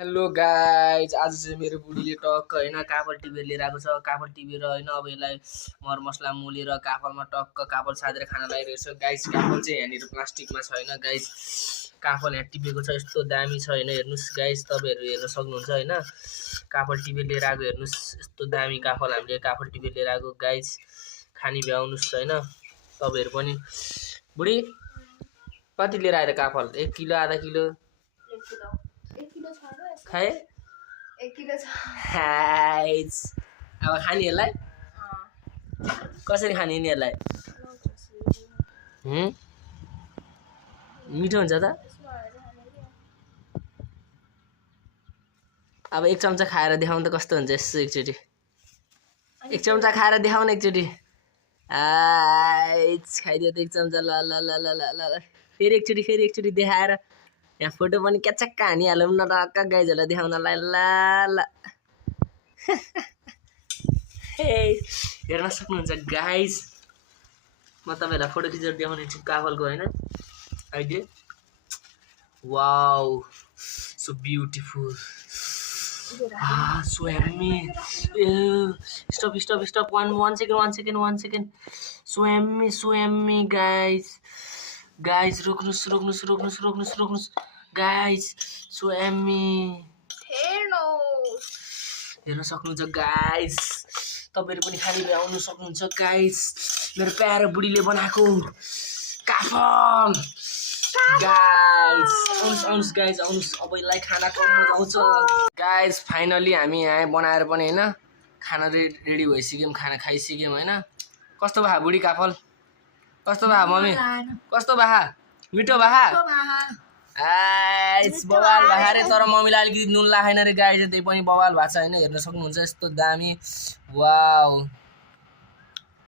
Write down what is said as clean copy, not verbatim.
Hello guys, आज चाहिँ मेरो बुढीले टक्क होइन काफल टिपेर लिएर आएको छ। काफल टिपेर होइन अब यसलाई मरमसला मोलेर काफलमा टक्क काफल साधेर खान लागिरहेको छ। गाइज काफल चाहिँ यहाँनिर प्लास्टिकमा छ होइन। गाइज काफल यहाँ टिपेको छ, यस्तो दामी छ होइन। हेर्नुहोस् गाइज, तपाईँहरू हेर्न सक्नुहुन्छ होइन। काफल टिपेर लिएर आएको हेर्नुहोस्, यस्तो दामी काफल हामीले काफल टिपेर लिएर आएको। गाइज खानी भ्याउनुहोस् होइन तपाईँहरू पनि। बुढी कति लिएर आएर काफल? 1 किलो, आधा किलो? 1 किलो छ र खाए 1 किलो छ। हाइज अब खाने यसलाई कसरी खाने यिनीहरूलाई? मिठो हुन्छ त। अब 1 चम्चा खाएर देखाउनु त कस्तो हुन्छ यसो एकचोटि। 1 चम्चा खाएर देखाउन एकचोटि। हाइज खाइदियो त 1 चम्चा। ल ल ल ल ल ल फेरि एकचोटि देखाएर यहाँ फोटो पनि क्याचक्क हानिहालौँ न टक्क गाइजहरूलाई देखाउनलाई। ल ल हेर्न सक्नुहुन्छ गाइज, म तपाईँहरूलाई फोटो खिचेर देखाउने छु काफलको होइन। अहिले wow so beautiful, so yummy. Stop 1 second. So yummy guys रोक्नुहोस् गाइज, सो यम्मी। हेर्न सक्नुहुन्छ गाइज, तपाईँहरू पनि खाने भ्याउनु सक्नुहुन्छ गाइज। मेरो प्यारो बुढीले बनाएको काफल गाइज। आउनुहोस् गाइज, आउनुहोस्, अब यसलाई खानाको मजा आउँछ गाइज। फाइनली हामी यहाँ बनाएर पनि होइन खाना रेडी भइसक्यौँ, खाना खाइसक्यौँ होइन। कस्तो भयो बुढी काफल? कस्तो भयो मम्मी? कस्तो भयो? मिठो भयो? बवाल भयो अरे, तर मम्मीलाई अलिकति नुन लाएन रे गाइज, त्यही पनि बवाल भएको छ होइन। हेर्न सक्नुहुन्छ यस्तो दामी। वाउ।